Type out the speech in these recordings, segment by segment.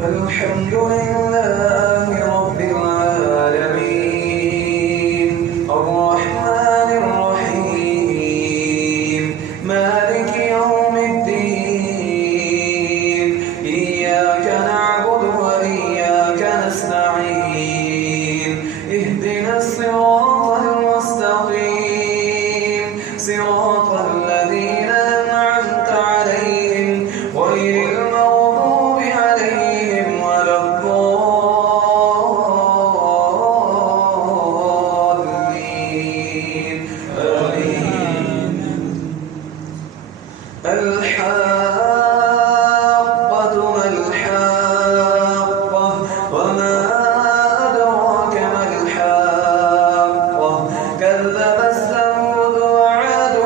الحمد لله رب العالمين الرحمن الرحيم مالك يوم الدين إياك نعبد وإياك نستعين اهدنا الصراط المستقيم صراط الذين أنعمت عليهم غير المغضوب عليهم ولا الضالين آمين. الحاقة ما الحاقة وما أدراك ما الحاقة كذبت ثمود وعاد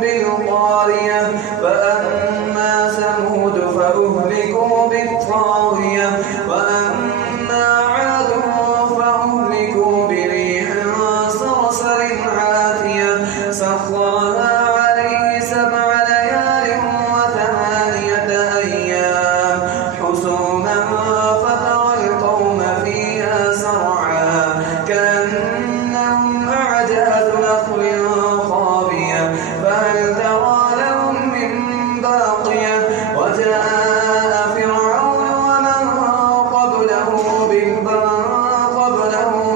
بالقارية فأما ثمود فأهلكوا بالطاغية وأما عاد فأهلكوا بريح صرصر عاتية سخرها عليه 7 ليال و8 أيام حسوما فترى القوم فيها سرعا كأنهم أعجاز نخل خاوية فهل ترى لهم من باقية وجاء فرعون ومن قبله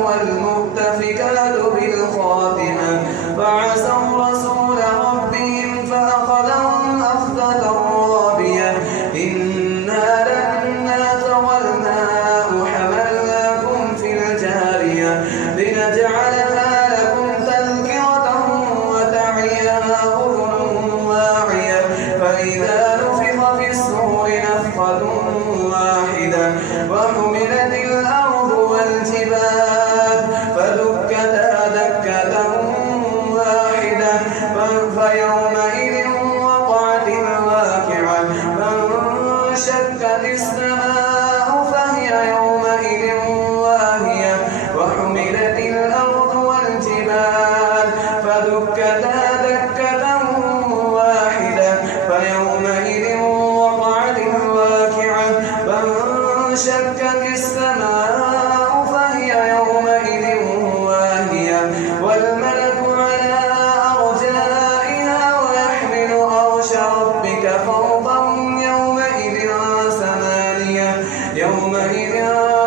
والمؤتفكات بالخاطئة فعصوا رسول ربهم فأخذهم أخذة رابية إنا لما طغى الماء حملناكم في الجارية لنجعلها لكم تذكرة وتعيها أذن واعية فإذا نفخ في الصور نفخة واحدة وحملت الأرض والجبال فدكتا دكة واحدة فيومئذ وقعت الواقعة فانشقت السماء فهي يومئذ واهية وحملت الأرض والجبال فدكتا دكة واحدة فيومئذ وقعت الواقعة فانشقت السماء فهي يومئذ واهية والملك على أرجائها ويحمل عرش ربك فوقهم يومئذ 8 يومئذ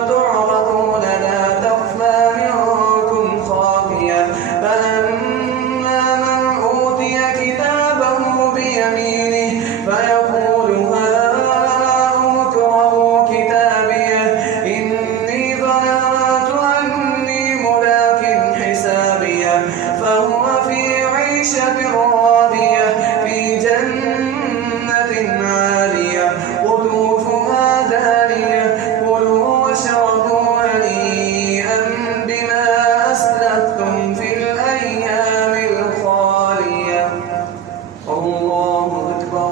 تعرضون لا تخفى منكم خافية فأما من أوتي كتابه بيمينه فيقول هاؤم اقرءوا كتابيه إني ظننت أني ملاق حسابيه فهو في عيشة راضية في جنة عالية قطوفها دانية كلوا واشربوا هنيئا بما أسلفتم في الأيام الخالية الله أكبر.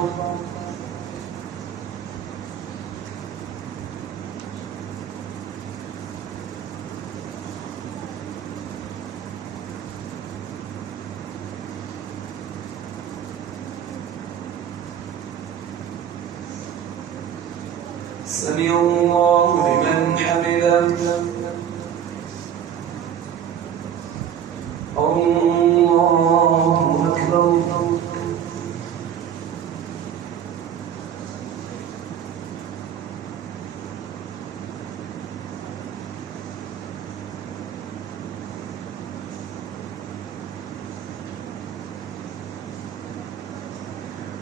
سمع الله لمن حمده الله أكبر.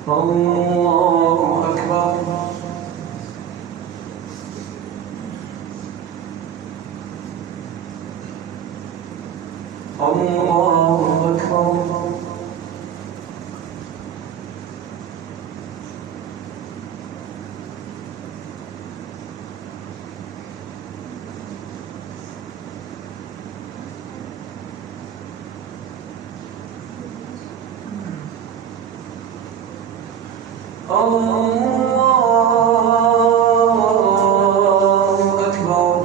الله أكبر. الله أكبر. الله أكبر.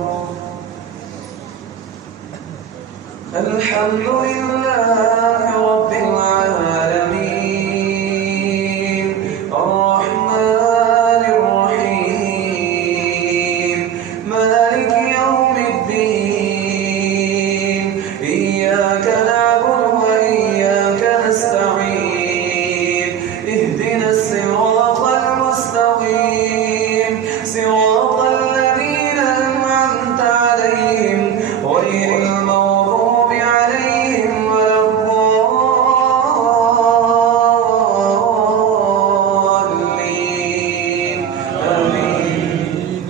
الحمد لله رب العالمين الرحمن الرحيم صراط الذين أنعمت عليهم غير المغضوب عليهم ولا الضالين آمين.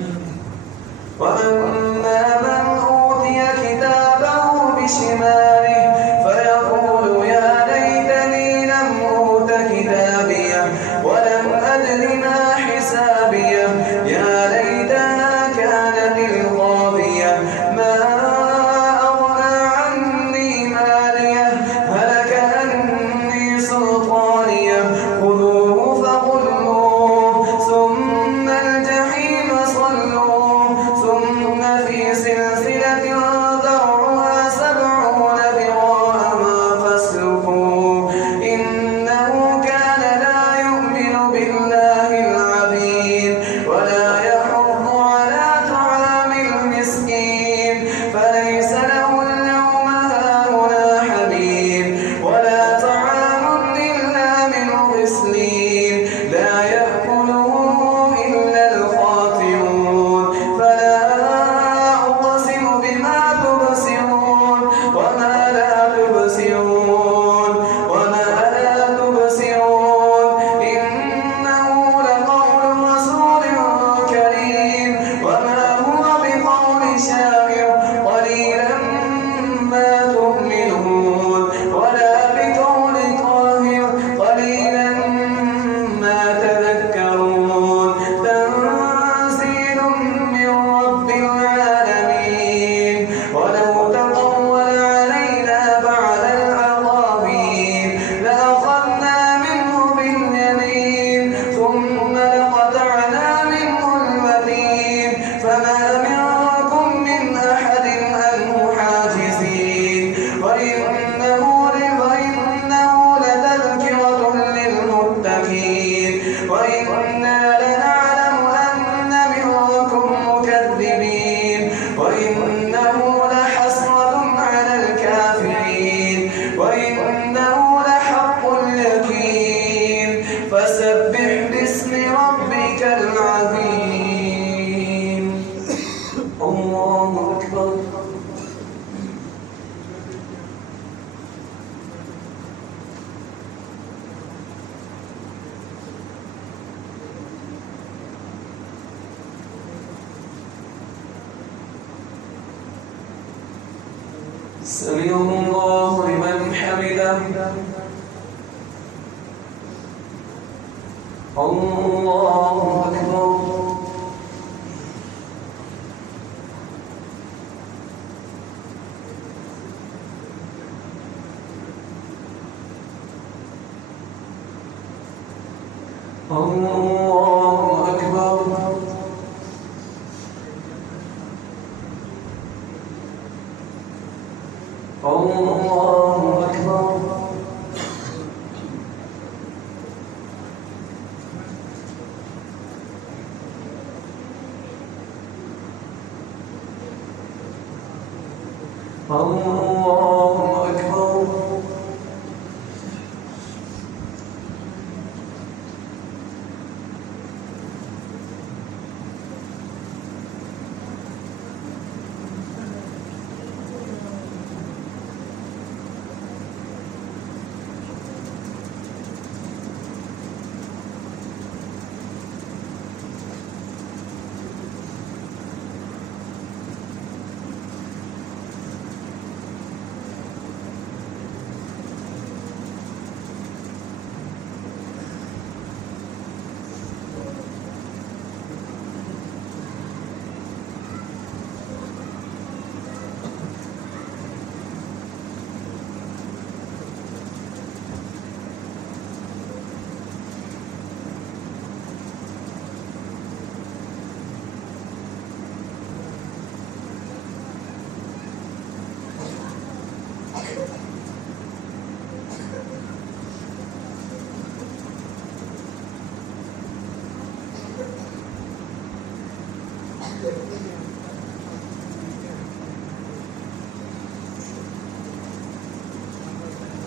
وأما من أوتي كتابه بشماله فيقول يا ليتني لم أوت كتابيه ولم أدر ما حسابيه يا ليتها كانت القاضية ما أغنى عني ماليه هلك عني سلطانيه خذوه فغلوه ثم الجحيم صلوه ثم في سلسلة ذرعها 70 ذراعا فاسلكوه إنه كان لا يؤمن بالله العظيم ولا يحض على طعام المسكين فليس له اليوم هاهنا حميم ولا طعام إلا من غسلين لا يأكله إلا الخاطئون فلا أقسم بما تبصرون وما لا تبصرون إنه لقول رسول كريم وما هو بقول شاعر قليلا ما تؤمنون ولا بقول طاهر قليلا ما تذكرون تنزيل من رب العالمين ولو تقول علينا بعد الأقاويل لأخذنا منه باليمين ثم لقطعنا منه الوتين فما منكم من أحد عنه حاجزين وإنه لتذكرة للمتقين وإنا لنعلم أن منكم مكذبين وإنه لحسرة على الكافرين وإنه لحق اليقين فسبح باسم ربك العظيم. الله أكبر. سمع الله لمن حمده. الله أكبر. الله أكبر. الله أكبر. الله أكبر.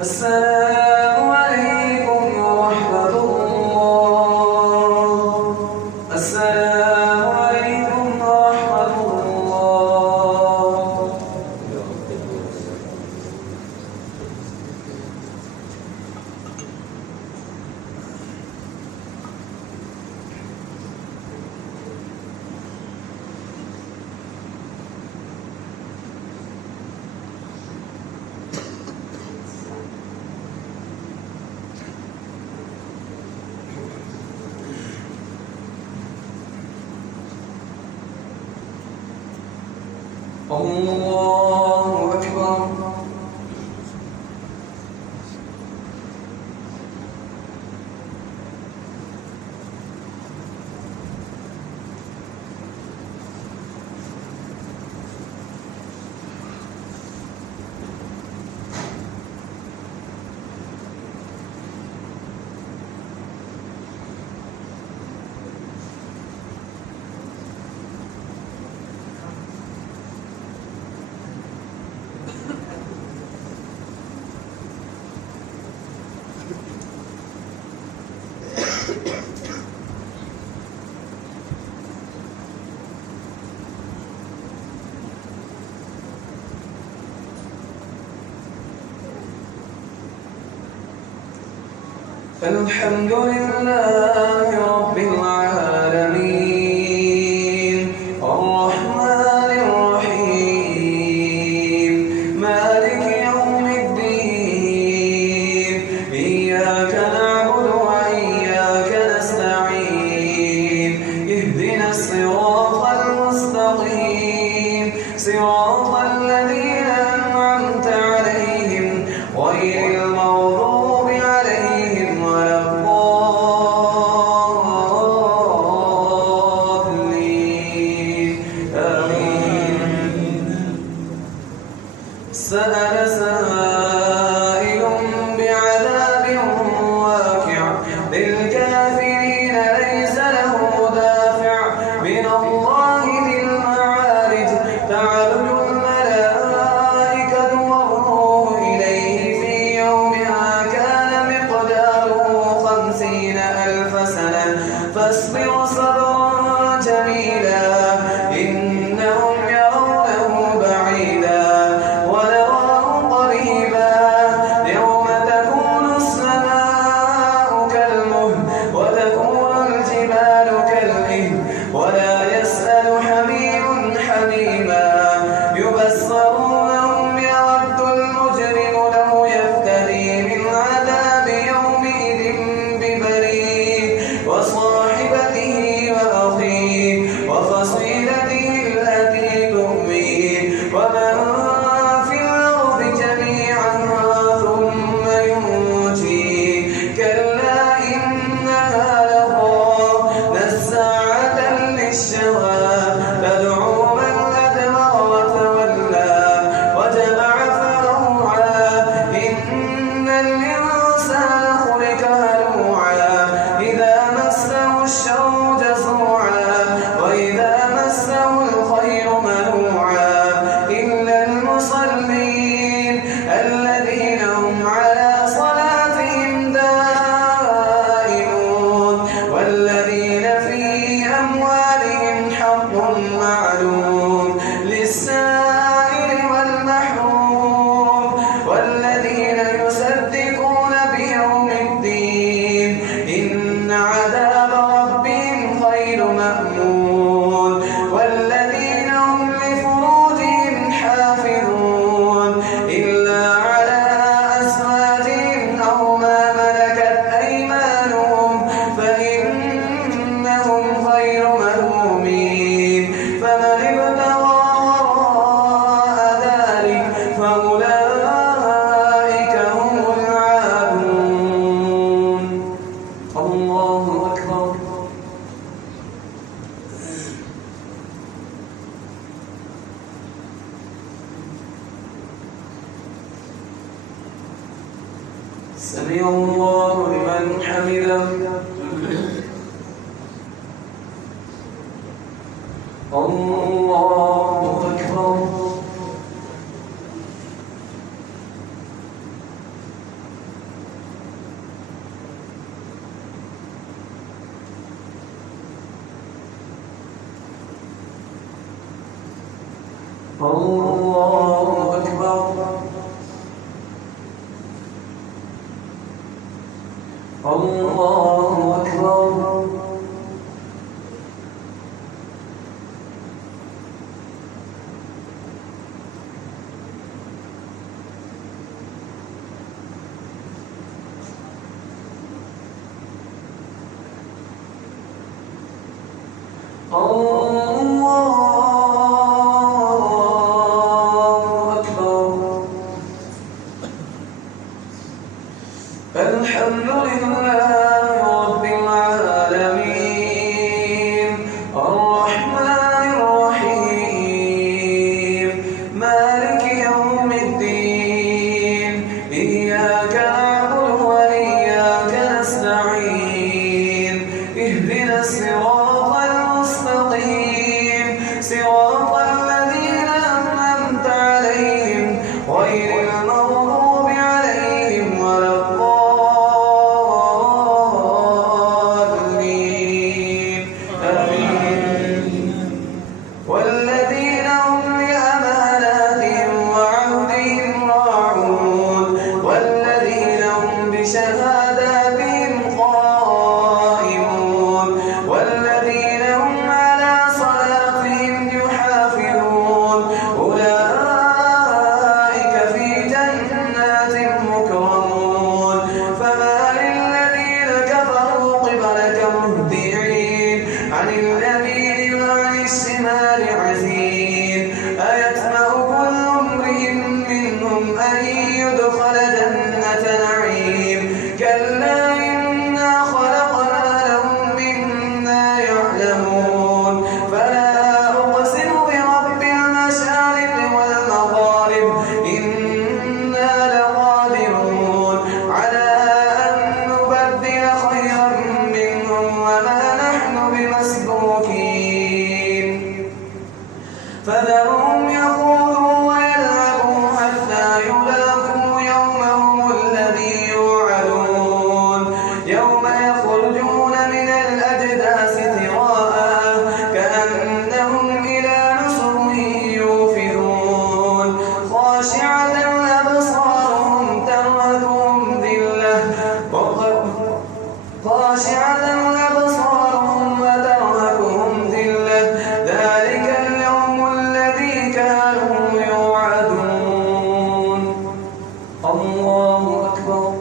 السلام عليكم ورحمة الله. السلام الله أكبر. الحمد لله رب العالمين الرحمن الرحيم مالك يوم الدين إياك نعبد وإياك نستعين اهدنا الصراط المستقيم صراط الذين أنعمت عليهم غير المغضوب عليهم ولا الضالين آمين. سأل سائل بعذاب واقع للكافرين ليس له دافع من الله ذي المعارج تعرج الملائكة والروح إليه في يومها كان مقداره 50,000 سنة فاصبر صبرا جميلا إنهم يرونه بعيدا ونراه قريبا يوم تكون السماء كالمهل وتكون الجبال كالعهن ولا يسأل حميم حميما يبصرونهم يود المجرم لو يفتدي من عذاب يومئذ ببنيه وصاحبته وأخيه وفصيلته التي تؤويه ومن في الأرض جميعا ثم ينجيه كلا إنها لظى نزاعة للشوى تدعو من أدبر وتولى وجمع فأوعى إن الإنسان خلق هلوعا إذا مسه الشر جزوعا وإذا مسه الخير منوعا إلا المصلين الذين هم على صلاتهم دائمون والذين في أموالهم حق معلوم للسائل والمحروم والذين يصدقون بيوم الدين إن عذاب ربهم غير مأمون والذين هم لفروجهم حافظون إلا على أزواجهم أو ما ملكت أيمانهم فإنهم غير ملومين فمن ابتغى وراء ذلك فأولئك هم العادون. الله أكبر. سمع الله لمن حمده. الله أكبر. الله أكبر. الله أكبر. الله النار عزين أيطمع كل امرئ منهم أن يدخل جنة نعيم كلا إنا خلقناهم مما يعلمون فلا أقسم برب المشارق والمغارب إنا لقادرون على أن نبدل خيرا منهم وما نحن بمسبوقين فذرهم يخوضوا ويلعبوا حتى يلاقوا يومهم الذي يوعدون يوم يخرجون من الأجداث سراء كأنهم إلى نصب يوفدون خاشعة أبصارهم ترهقهم ذلة وترهقهم ذلة ذلك اليوم الذي كانوا يوعدون الله أكبر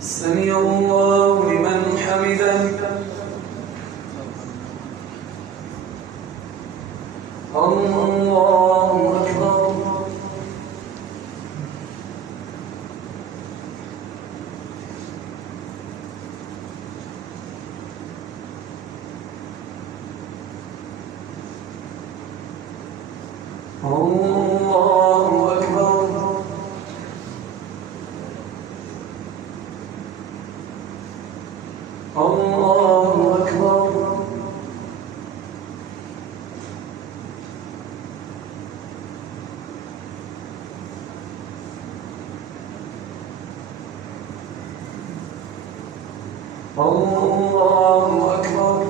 سمع الله لمن حمده الله أكبر الله أكبر الله أكبر الله أكبر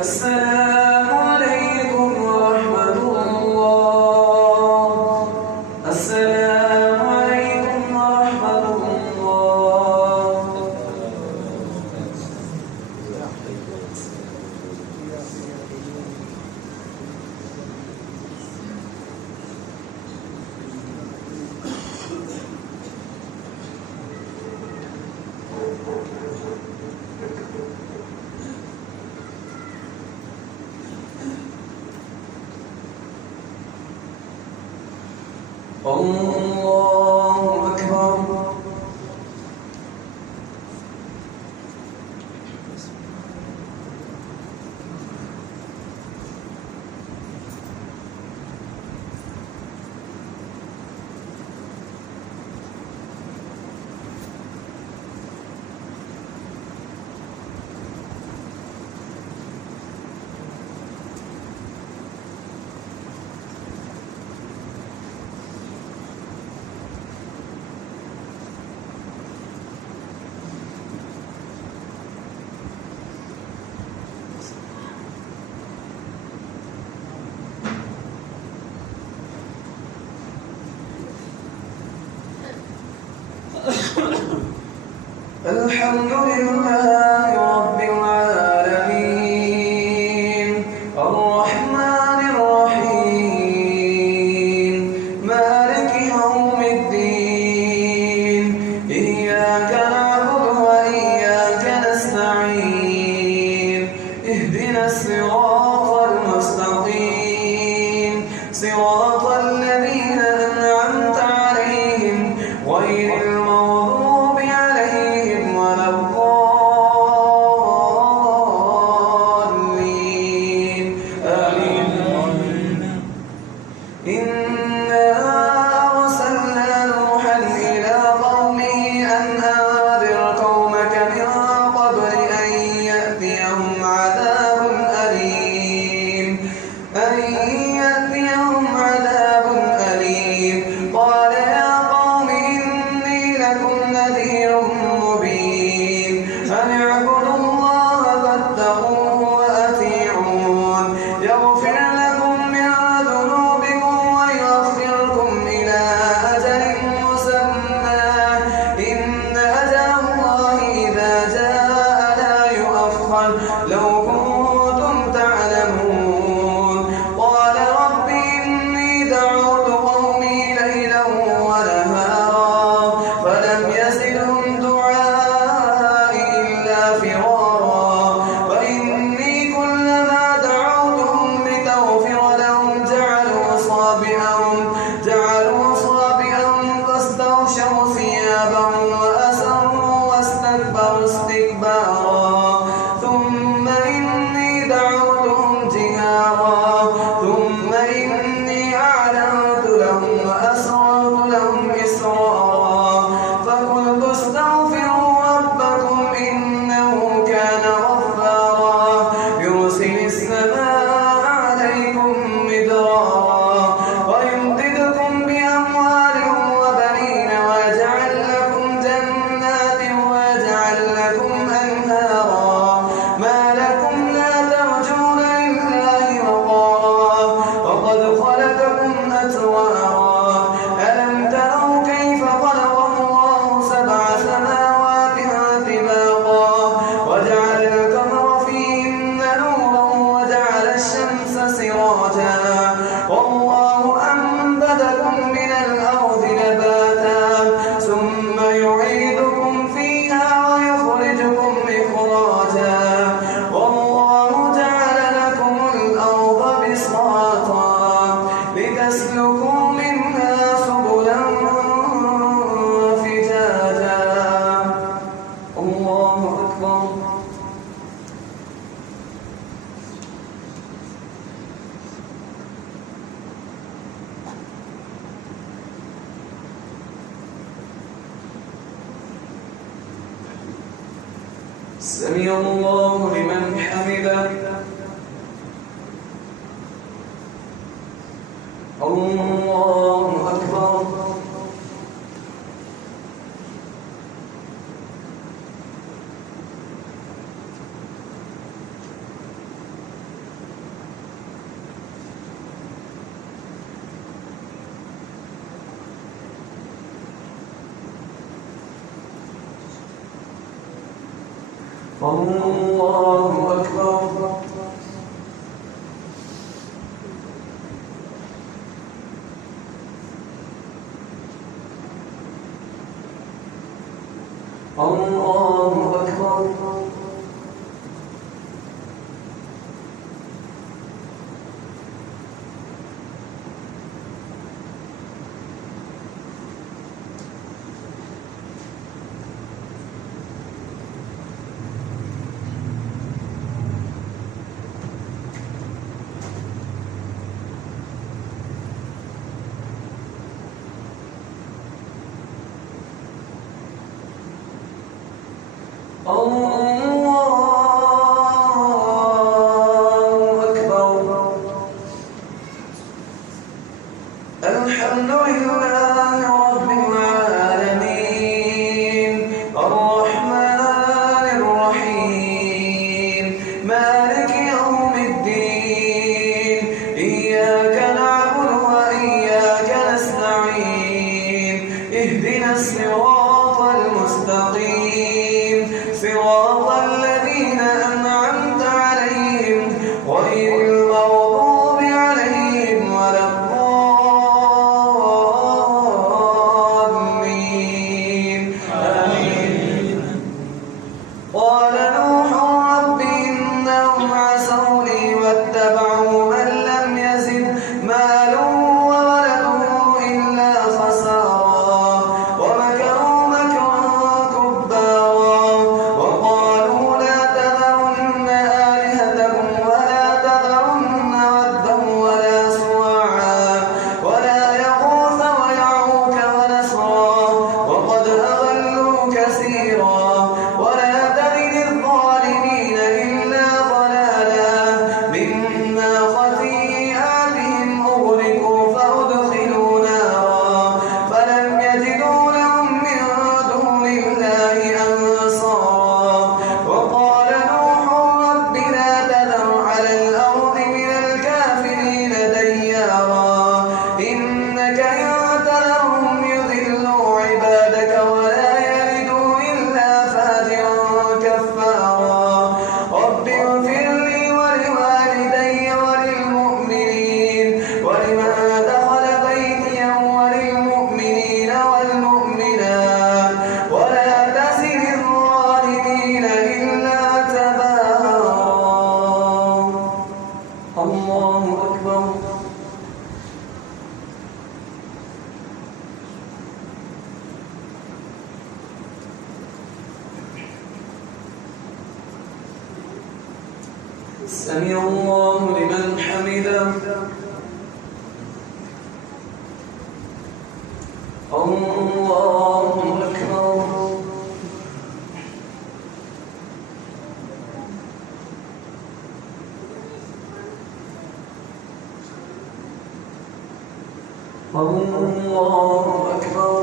السلام عليكم ورحمة الله السلام عليكم ورحمة الله الله أكبر الحمد لله رب العالمين الصراط المستقيم صراط الذين أنعمت عليهم غير المغضوب عليهم ولا الضالين آمين. إنا أرسلنا نوحا إلى قومه أن أنذر قومك من قبل أن يأتيهم عذاب أليم قال يا قوم إني لكم نذير مبين أن اعبدوا الله فاتقوه وأطيعون يغفر لكم من ذنوبكم ويؤخركم إلى أجل مسمى إن أجل الله إذا جاء لا يؤخر لو كنتم تعلمون قال رب إني دعوت قومي ليلا ونهارا فلم يزدهم دعائي إلا فرارا وإني كلما دعوتهم لتغفر لهم جعلوا أصابعهم فاستغشوا ثيابهم وأسروا واستكبروا استكبارا ثم إني دعوتهم جهارا ثم إني أعلنت لهم وأسررت لهم إسرارا فقلت استغفروا ربكم إنه كان غفارا يرسل السماء عليكم مدرارا ويمددكم بأموال وبنين ويجعل لكم جنات ويجعل لكم أنهارا ما لكم لا ترجون لله وقارا وقد خلقكم أطوارا ألم تروا كيف خلق الله سبع سماوات طباقا وجعل القمر فيهن نورا وجعل الشمس سراجا والله أنبتكم من الأرض نباتا ثم يعيدكم فيها ويخرجكم إخراجا والله جعل لكم الأرض بساطا لتسلكوا منها سبلا فجاجا الله أكبر. سمع الله لمن حمده الله أكبر. الله أكبر. الله أكبر. الحمد لله رب العالمين الرحمن الرحيم مالك يوم الدين إياك نعبد وإياك نستعين اهدنا الصراط المستقيم صراط الذين أنعمت عليهم غير المغضوب عليهم ولا الضالين آمين. قال نوح رب إنهم سمع الله لمن حمده. الله أكبر. الله أكبر.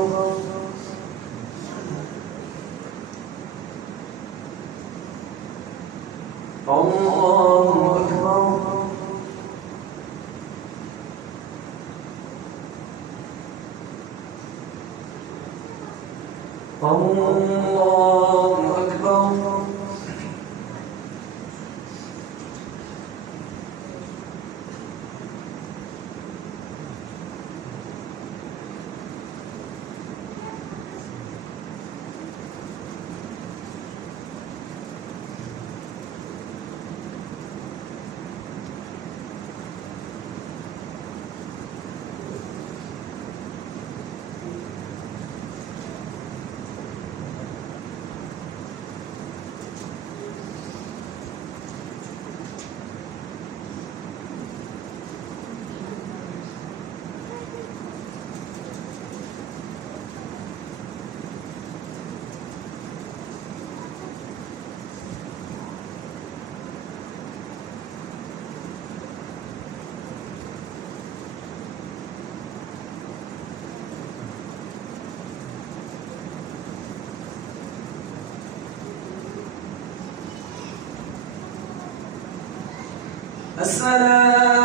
الله أكبر. الله أكبر. السلام